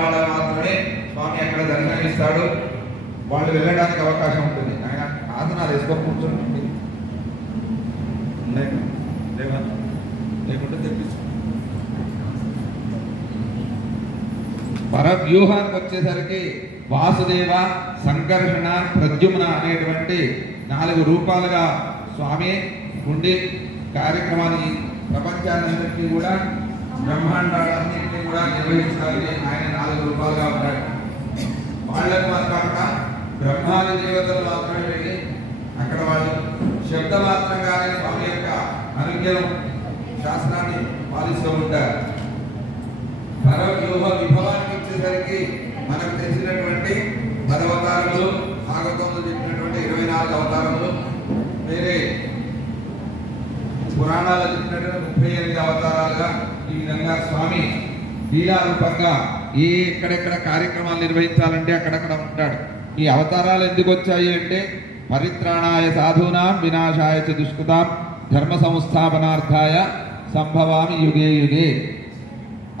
మాత్రమే స్వామి అక్కడ దర్శనమిస్తాడు. వాళ్ళు వెళ్ళడానికి అవకాశం ఉంటుంది. ఆయన ఆసనాలు వేసుకొని కూర్చోండి, లేకుంటే తెప్పించు. పరవ్యూహానికి వచ్చేసరికి వాసుదేవ, సంకర్షణ, ప్రద్యుమ్న అనేటువంటి 4 రూపాలుగా స్వామి ఉండి కార్యక్రమాన్ని ప్రపంచాన్నింటినీ కూడా బ్రహ్మాండాలన్నింటినీ కూడా నిర్వహించాలి. ఆయన 4 రూపాలుగా ఉంటాడు. వాళ్ళకు మాత్రం బ్రహ్మాది దేవతలు మాత్రమే వెళ్ళి అక్కడ వాళ్ళు శబ్ద మాత్రంగానే స్వామి యొక్క అనుగ్రహం శాస్త్రాన్ని పాలిస్తూ ఉంటారు. పరవ్యూహ విభవానికి వచ్చేసరికి మనకు తెలిసినటువంటి 10 అవతారములు, భాగవతంలో చెప్పినటువంటి 24 అవతారములు, వేరే పురాణాలు చెప్పినటువంటి 38 అవతారాలుగా ఈ విధంగా స్వామి లీలారూపంగా ఎక్కడెక్కడ కార్యక్రమాలు నిర్వహించాలంటే అక్కడక్కడ ఉంటాడు. ఈ అవతారాలు ఎందుకు వచ్చాయి అంటే పరిత్రాణాయ సాధూనాం వినాశాయ చ దుష్కృతాం ధర్మ సంస్థాపనార్థాయ సంభవామి యుగే యుగే.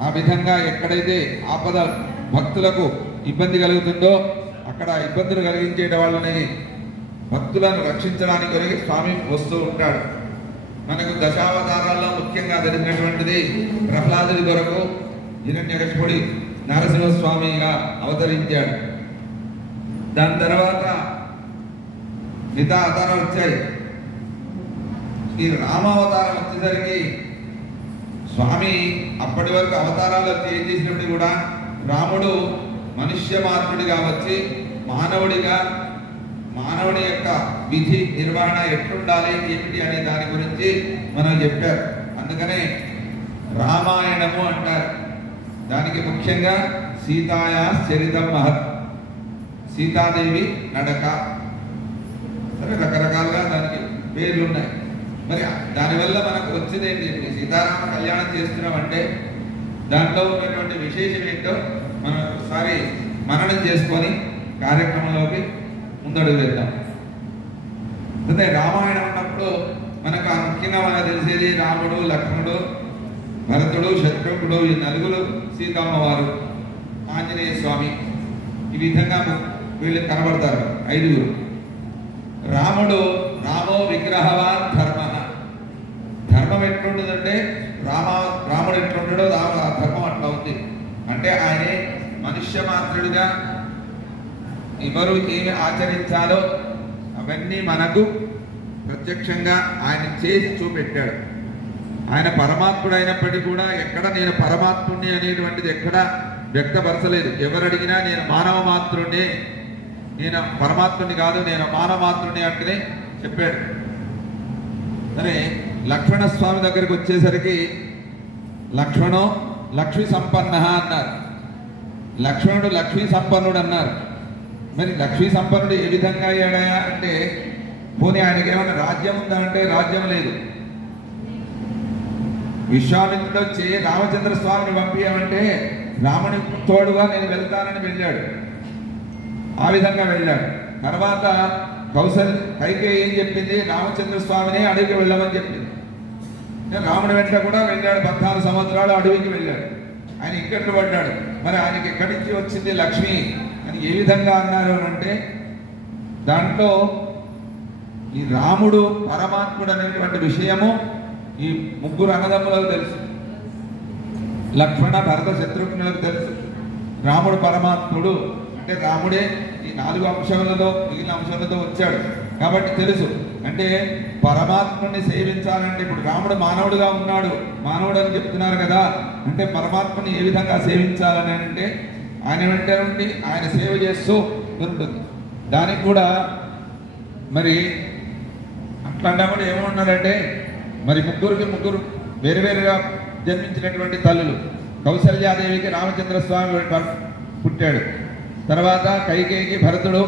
ఆ విధంగా ఎక్కడైతే ఆపద భక్తులకు ఇబ్బంది కలుగుతుందో అక్కడ ఇబ్బందులు కలిగించే వాళ్ళని భక్తులను రక్షించడానికి కొరకు స్వామి వస్తూ ఉంటాడు. మనకు దశావతారాల్లో ముఖ్యంగా తెలిసినటువంటిది ప్రహ్లాదుడి కొరకు హిరణ్యకశిపుడి నరసింహస్వామిగా అవతరించాడు. దాని తర్వాత మిగతా అవతారాలు వచ్చాయి. ఈ రామావతారం వచ్చేసరికి స్వామి అప్పటి వరకు అవతారాలు ఏం చేసినప్పుడు కూడా రాముడు మనుష్య మాతృడిగా వచ్చి మానవుడి యొక్క విధి నిర్వహణ ఎట్లుండాలి ఏమిటి అనే దాని గురించి మనం చెప్పారు. అందుకనే రామాయణము అంటారు. దానికి ముఖ్యంగా సీతాయా చరితం మహత్, సీతాదేవి నడక, సరే రకరకాలుగా దానికి పేర్లు ఉన్నాయి. మరి దానివల్ల మనకు వచ్చింది ఏంటి? సీతారామ కళ్యాణం చేస్తున్నామంటే దాంట్లో ఉన్నటువంటి విశేషం ఏంటో మనం ఒకసారి మననం చేసుకొని కార్యక్రమంలోకి ముందడుగు వెళ్తాం. అంటే రామాయణం ఉన్నప్పుడు మనకు ముఖ్యంగా మనకు తెలిసేది రాముడు, లక్ష్మణుడు, భరతుడు, శత్రుఘ్నుడు, ఈ 4 సీతమ్మ వారు, ఆంజనేయ స్వామి, ఈ విధంగా వీళ్ళు కనబడతారు 5. రాముడు రామో విగ్రహవాన్ ధర్మ. ధర్మం ఎట్లుంటుందంటే రాముడు ఎట్లుంటాడో ఆ ధర్మం అట్లా ఉంది. అంటే ఆయనే మనుష్య మాత్రుడిగా ఎవరు ఏమి ఆచరించాలో అవన్నీ మనకు ప్రత్యక్షంగా ఆయన చేసి చూపెట్టాడు. ఆయన పరమాత్ముడు అయినప్పటికీ కూడా ఎక్కడ నేను పరమాత్ముడిని అనేటువంటిది ఎక్కడ వ్యక్తపరచలేదు. ఎవరు అడిగినా నేను మానవ మాత్రుడిని, నేను పరమాత్ముడిని కాదు, నేను మానవ మాత్రుడిని అంటేనే చెప్పాడు. సరే, లక్ష్మణ స్వామి దగ్గరికి వచ్చేసరికి లక్ష్మణో లక్ష్మీ సంపన్న అన్నారు. లక్ష్మణుడు లక్ష్మీ సంపన్నుడు అన్నారు. మరి లక్ష్మీ సంపన్నుడు ఏ విధంగా అయ్యాడా అంటే పోనీ ఆయనకి ఏమన్నా రాజ్యం ఉందా అంటే రాజ్యం లేదు. విశ్వామిత్రుడు వచ్చి రామచంద్ర స్వామిని పంపించామంటే రాముని తోడుగా నేను వెళ్తానని వెళ్ళాడు. ఆ విధంగా వెళ్ళాడు. తర్వాత కైకేయి ఏం చెప్పింది? రామచంద్ర స్వామిని అడవికి వెళ్ళమని చెప్పింది. రాముడి వెంట కూడా వెళ్ళాడు. 14 సంవత్సరాలు అడవికి వెళ్ళాడు. ఆయన ఇక్కట్లు పడ్డాడు. మరి ఆయనకి ఎక్కడి నుంచి వచ్చింది లక్ష్మి అని ఏ విధంగా అన్నారు అంటే దాంట్లో ఈ రాముడు పరమాత్ముడు అనేటువంటి విషయము ఈ 3 అన్నదమ్ములకు తెలుసు. లక్ష్మణ, భరత, శత్రుఘ్నులకు తెలుసు. రాముడు పరమాత్ముడు అంటే రాముడే ఈ 4 అంశాలతో మిగిలిన అంశాలతో వచ్చాడు కాబట్టి తెలుసు. అంటే పరమాత్ముడిని సేవించాలంటే ఇప్పుడు రాముడు మానవుడుగా ఉన్నాడు, మానవుడు అని చెప్తున్నారు కదా. అంటే పరమాత్మని ఏ విధంగా సేవించాలని అంటే ఆయన వెంట నుండి ఆయన సేవ చేస్తూ ఉంటుంది. దానికి కూడా మరి అట్లాంటప్పుడు ఏమన్నారంటే మరి 3 వేరువేరుగా జన్మించినటువంటి తల్లులు. కౌసల్యాదేవికి రామచంద్ర స్వామి పుట్టాడు. తర్వాత కైకేయికి భరతుడు,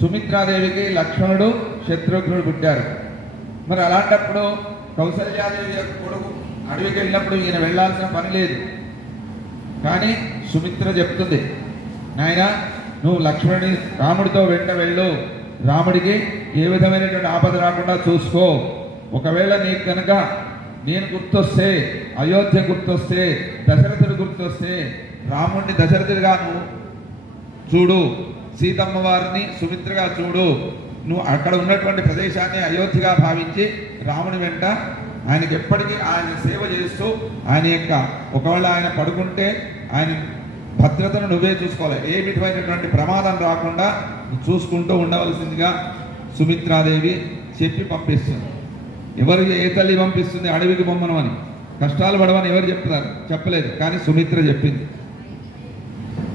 సుమిత్రాదేవికి లక్ష్మణుడు, శత్రుఘ్నుడు పుట్టారు. మరి అలాంటప్పుడు కౌసల్యాదేవి యొక్క కొడుకు అడవికి వెళ్ళినప్పుడు ఈయన వెళ్ళాల్సిన పని లేదు. కానీ సుమిత్ర చెప్తుంది, నాయన నువ్వు రాముడితో వెంట వెళ్ళు, రాముడికి ఏ విధమైనటువంటి ఆపద రాకుండా చూసుకో. ఒకవేళ నీకు కనుక నేను గుర్తొస్తే, అయోధ్య గుర్తొస్తే, దశరథుడు గుర్తొస్తే, రాముణ్ణి దశరథుడిగా నువ్వు చూడు, సీతమ్మ వారిని సుమిత్రగా చూడు, నువ్వు అక్కడ ఉన్నటువంటి ప్రదేశాన్ని అయోధ్యగా భావించి రాముని వెంట ఆయనకి ఎప్పటికీ ఆయన సేవ చేస్తూ ఆయన యొక్క ఒకవేళ ఆయన పడుకుంటే ఆయన భద్రతను నువ్వే చూసుకోవాలి, ఏ విధమైనటువంటి ప్రమాదం రాకుండా చూసుకుంటూ ఉండవలసిందిగా సుమిత్రాదేవి చెప్పి పంపిస్తుంది. ఎవరు ఏ తల్లి పంపిస్తుంది అడవికి బొమ్మను అని, కష్టాలు పడవని ఎవరు చెప్తారు? చెప్పలేదు, కానీ సుమిత్ర చెప్పింది.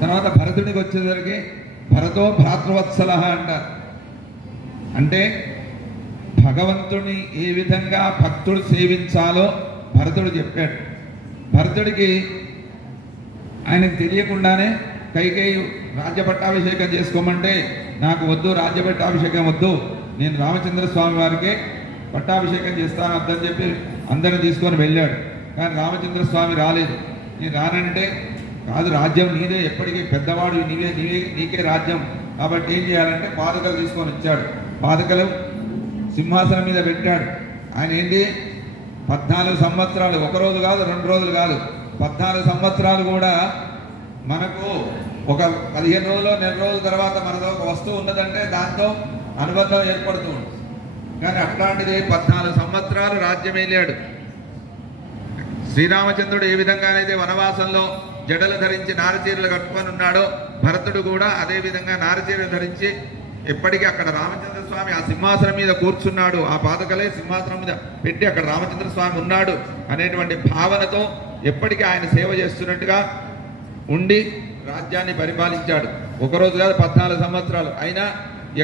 తర్వాత భరతుడికి వచ్చేసరికి భరతో భ్రాతృవత్సల అంటారు. అంటే భగవంతుని ఏ విధంగా భక్తుడు సేవించాలో భరతుడు చెప్పాడు. భరతుడికి ఆయనకు తెలియకుండానే కైకేయి రాజ్య పట్టాభిషేకం చేసుకోమంటే నాకు వద్దు, రాజ్య పట్టాభిషేకం వద్దు, నేను రామచంద్ర స్వామి వారికే పట్టాభిషేకం చేస్తాను అర్థని చెప్పి అందరిని తీసుకొని వెళ్ళాడు. కానీ రామచంద్ర స్వామి రాలేదు. నేను రానంటే కాదు, రాజ్యం నీదే, ఎప్పటికీ పెద్దవాడు నీకే రాజ్యం, కాబట్టి ఏం చేయాలంటే పాదుకలు తీసుకొని వచ్చాడు. పాదుకలు సింహాసనం మీద పెట్టాడు. ఆయన ఏంటి 14 సంవత్సరాలు, ఒక రోజు కాదు 2 రోజులు కాదు, 14 సంవత్సరాలు కూడా మనకు ఒక 15 రోజులు నెల రోజుల తర్వాత మనతో ఒక వస్తువు ఉన్నదంటే దాంతో అనుబంధం ఏర్పడుతూ ఉంటుంది. కానీ అట్లాంటిది 14 సంవత్సరాలు రాజ్యం వెళ్ళాడు. శ్రీరామచంద్రుడు ఏ విధంగానైతే వనవాసంలో జడలు ధరించి నారచీరలు కట్టుకొని ఉన్నాడో భరతుడు కూడా అదే విధంగా నారచీరలు ధరించి ఎప్పటికీ అక్కడ రామచంద్ర స్వామి ఆ సింహాసనం మీద కూర్చున్నాడు, ఆ పాదకలే సింహాసనం మీద పెట్టి అక్కడ రామచంద్ర స్వామి ఉన్నాడు అనేటువంటి భావనతో ఎప్పటికీ ఆయన సేవ చేస్తున్నట్టుగా ఉండి రాజ్యాన్ని పరిపాలించాడు. ఒకరోజు కాదు 14 సంవత్సరాలు. అయినా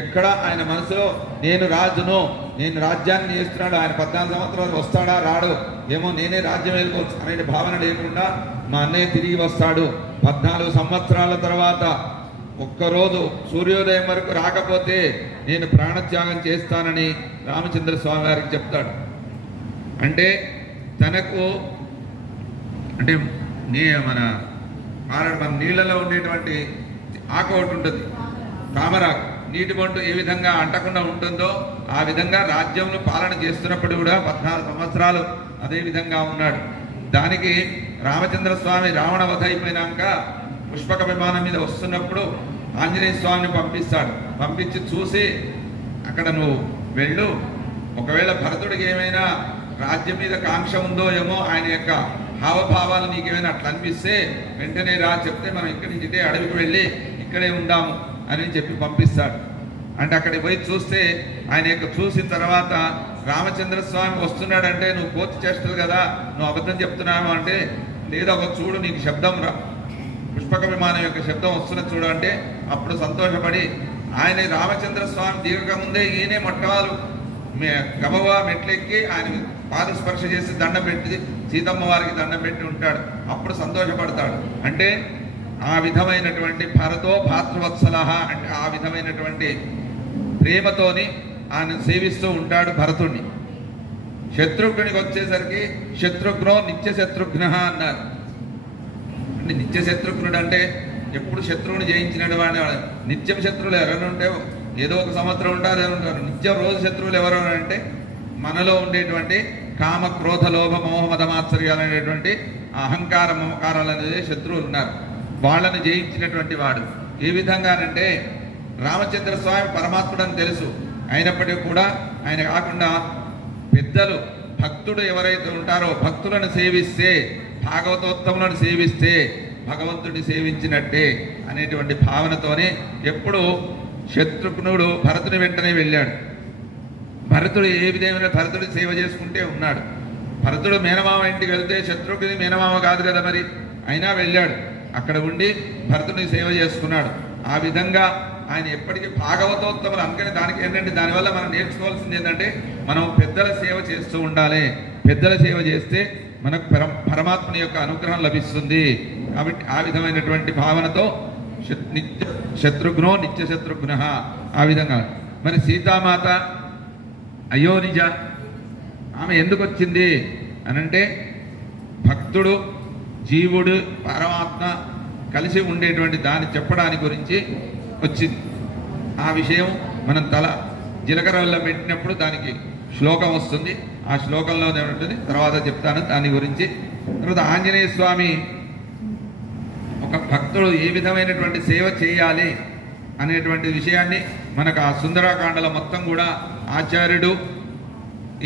ఎక్కడ ఆయన మనసులో నేను రాజును, నేను రాజ్యాన్ని చేస్తున్నాడు, ఆయన 14 సంవత్సరాలు వస్తాడా రాడు, ఏమో నేనే రాజ్యం వెళ్ళుకోవచ్చు అనే భావన లేకుండా మా అన్నయ్య తిరిగి వస్తాడు. 14 సంవత్సరాల తర్వాత ఒక్కరోజు సూర్యోదయం వరకు రాకపోతే నేను ప్రాణత్యాగం చేస్తానని రామచంద్ర స్వామి వారికి చెప్తాడు. అంటే తనకు అంటే మన నీళ్ళలో ఉండేటువంటి ఆకు ఒకటి ఉంటుంది, తామరాకు, నీటి బొట్టు ఏ విధంగా అంటకుండా ఉంటుందో ఆ విధంగా రాజ్యంలో పాలన చేస్తున్నప్పుడు కూడా 14 సంవత్సరాలు అదే విధంగా ఉన్నాడు. దానికి రామచంద్ర స్వామి రావణ వధ అయిపోయినాక పుష్పక విమానం మీద వస్తున్నప్పుడు ఆంజనేయ స్వామిని పంపిస్తాడు. పంపించి చూసి అక్కడ నువ్వు వెళ్ళు, ఒకవేళ భరతుడికి ఏమైనా రాజ్యం మీద కాంక్ష ఉందో ఏమో, ఆయన యొక్క హావభావాలు నీకేమైనా అట్లా అనిపిస్తే వెంటనే రా, చెప్తే మనం ఇక్కడి నుంచి ఇదే అడవికి వెళ్ళి ఇక్కడే ఉందాము అని చెప్పి పంపిస్తాడు. అంటే అక్కడికి పోయి చూస్తే ఆయన యొక్క చూసిన తర్వాత రామచంద్ర స్వామి వస్తున్నాడంటే నువ్వు కోతి చేస్తావు కదా, నువ్వు అబద్ధం చెప్తున్నావు అంటే లేదా ఒక చూడు నీకు శబ్దం పుష్పక విమానం యొక్క శబ్దం వస్తున్నది చూడు అంటే అప్పుడు సంతోషపడి ఆయన రామచంద్ర స్వామి దిగకముందే ఈయనే మొట్టవాళ్ళు గబవా మెట్లెక్కి ఆయన పాదస్పర్శ చేసి దండం పెట్టి సీతమ్మ వారికి దండం పెట్టి ఉంటాడు. అప్పుడు సంతోషపడతాడు. అంటే ఆ విధమైనటువంటి భరతో భాతృవత్సల అంటే ఆ విధమైనటువంటి ప్రేమతోని ఆయన సేవిస్తూ ఉంటాడు భరతుడిని. శత్రుఘ్నునికి వచ్చేసరికి శత్రుఘ్నో నిత్య శత్రుఘ్న అన్నారు. అంటే నిత్య శత్రుఘ్నుడు అంటే ఎప్పుడు శత్రువుని జయించినడు వాడు. నిత్యం శత్రువులు ఎవరైనా ఉంటే ఏదో ఒక సంవత్సరం ఉంటారు, ఎవరు ఉంటారు. నిత్యం రోజు శత్రువులు ఎవరు అంటే మనలో ఉండేటువంటి కామ క్రోధ లోభ మోహ మదమాత్సర్యాలు అనేటువంటి అహంకార మమకారాలు అనేది శత్రువులు ఉన్నారు. వాళ్ళని జయించినటువంటి వాడు. ఏ విధంగానంటే రామచంద్ర స్వామి పరమాత్ముడు అని తెలుసు, అయినప్పటికీ కూడా ఆయన కాకుండా పెద్దలు భక్తుడు ఎవరైతే ఉంటారో భక్తులను సేవిస్తే, భాగవతోత్తములను సేవిస్తే భగవంతుడిని సేవించినట్టే అనేటువంటి భావనతోనే ఎప్పుడు శత్రుఘ్నుడు భరతుని వెంటనే వెళ్ళాడు. భరతుడు ఏ విధమైన భరతుడి సేవ చేసుకుంటే ఉన్నాడు. భరతుడు మేనమామ ఇంటికి వెళ్తే శత్రుఘ్నుడి మేనమామ కాదు కదా మరి, అయినా వెళ్ళాడు. అక్కడ ఉండి భరతుడిని సేవ చేసుకున్నాడు. ఆ విధంగా ఆయన ఎప్పటికీ భాగవతోత్తములు. అందుకని దానికి ఏంటంటే దానివల్ల మనం నేర్చుకోవాల్సింది ఏంటంటే మనం పెద్దల సేవ చేస్తూ ఉండాలి. పెద్దల సేవ చేస్తే మనకు పరమాత్మని యొక్క అనుగ్రహం లభిస్తుంది. కాబట్టి ఆ విధమైనటువంటి భావనతో శత్రుఘ్నో నిత్య శత్రుఘ్న ఆ విధంగా. మరి సీతామాత అయోనిజ ఆమె ఎందుకు వచ్చింది అనంటే భక్తుడు జీవుడు పరమాత్మ కలిసి ఉండేటువంటి దాన్ని చెప్పడానికి గురించి వచ్చింది. ఆ విషయం మనం తల జీలకర్రలో పెట్టినప్పుడు దానికి శ్లోకం వస్తుంది. ఆ శ్లోకంలోనే ఉంటుంది, తర్వాత చెప్తాను దాని గురించి. తర్వాత ఆంజనేయ స్వామి భక్తుడు ఏ విధమైనటువంటి సేవ చేయాలి అనేటువంటి విషయాన్ని మనకు ఆ సుందరకాండలో మొత్తం కూడా ఆచార్యుడు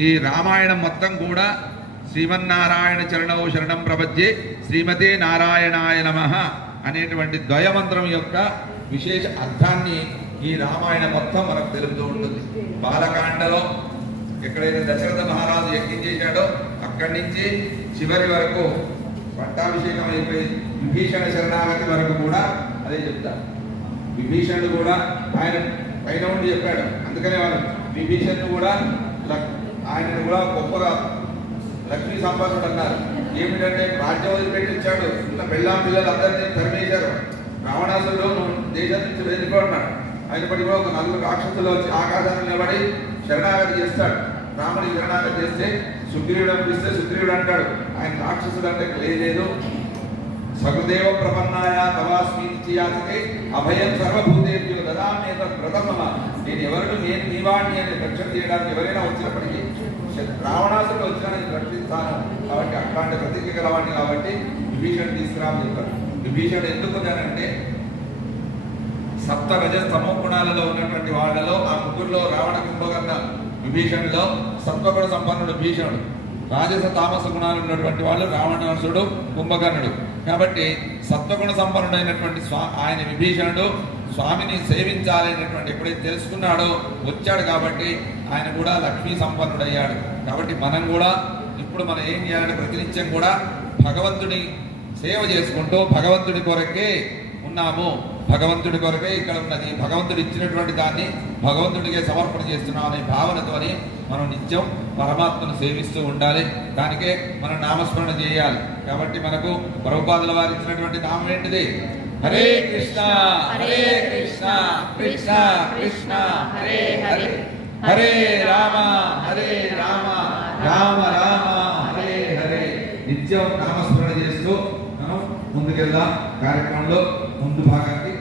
ఈ రామాయణం మొత్తం కూడా శ్రీమన్నారాయణ చరణౌ శరణం ప్రపద్యే శ్రీమతే నారాయణాయ నమః అనేటువంటి ద్వయమంత్రం యొక్క విశేష అర్థాన్ని ఈ రామాయణం మొత్తం మనకు తెలుపుతూ ఉంటుంది. బాలకాండలో ఎక్కడైతే దశరథ మహారాజు యజ్ఞం చేశాడో అక్కడి నుంచి చివరి వరకు పట్టాభిషేకం అయిపోయి విభీషణ శరణాగతి వరకు కూడా అదే చెప్తారు. విభీషణుడు కూడా ఆయన పైన ఉండి చెప్పాడు. అందుకనే వాళ్ళు విభీషణుడు కూడా ఆయన కూడా గొప్పగా లక్ష్మీ సంపన్నుడు అన్నారు. ఏమిటంటే రాజ్యం వదిలిపెట్టించాడు, ఉన్న పెళ్ళాం పిల్లలు అందరినీ తరిమేశారు. రావణాసుడు దేశం నుంచి వెళ్ళిపోతున్నాడు. అయినప్పటికీ కూడా ఒక 4 రాక్షసులు వచ్చి ఆకాశాన్ని నిలబడి శరణాగతి చేస్తాడు. రాముడి శరణాగతి చేస్తే సుగ్రీవుడు అనిపిస్తే సుగ్రీవుడు అంటాడు, ఆయన రాక్షసుడు అంటే లేదు, సగుదేవ ప్రపన్నాయ తవాస్మీతి యాచతే అభయం సర్వభూతేభ్యో దదామేత ప్రథమమ. నేను నీవాణ్ణి అని రక్షణ చేయడానికి ఎవరైనా వచ్చినప్పటికీ రావణాసుడు వచ్చినా నేను రక్షిస్తాను కాబట్టి అట్లాంటి ప్రతిజ్ఞ గలవాడిని కాబట్టి విభీషణుడు తీసుకురామని చెప్పారు. విభీషణుడు ఎందుకు అంటే సప్త రజ తమో గుణాలలో ఉన్నటువంటి వాళ్ళలో ఆ ముగ్గురులో రావణ కుంభకర్ణ విభీషణులో సత్వగుణ సంపన్నుడు భీషణుడు, రాజస తామస గుణాలు ఉన్నటువంటి వాళ్ళు రావణాసుడు కుంభకర్ణుడు. కాబట్టి సత్వగుణ సంపన్నుడైనటువంటి ఆయన విభీషణుడు స్వామిని సేవించాలనేటువంటి ఎప్పుడైతే తెలుసుకున్నాడో వచ్చాడు కాబట్టి ఆయన కూడా లక్ష్మీ సంపన్నుడయ్యాడు. కాబట్టి మనం కూడా ఇప్పుడు మనం ఏం చేయాలంటే ప్రతినిత్యం కూడా భగవంతుని సేవ చేసుకుంటూ భగవంతుడి కొరకే ఉన్నాము, భగవంతుడి కొరకే ఇక్కడ ఉన్నది, భగవంతుడు ఇచ్చినటువంటి దాన్ని భగవంతుడికే సమర్పణ చేస్తున్నాం అనే భావనతోని మనం నిత్యం పరమాత్మను సేవిస్తూ ఉండాలి. దానికే మనం నామస్మరణ చేయాలి. కాబట్టి మనకు ప్రభుపాదుల వారు ఇచ్చినటువంటి నామం ఏంటిది? హరే కృష్ణ హరే కృష్ణ కృష్ణ కృష్ణ హరే హరే, హరే రామ హరే రామ రామ రామ హరే హరే. నిత్యం నామస్మరణ చేస్తూ మనం ముందుకెళ్దాం. కార్యక్రమంలో ముందు భాగానికి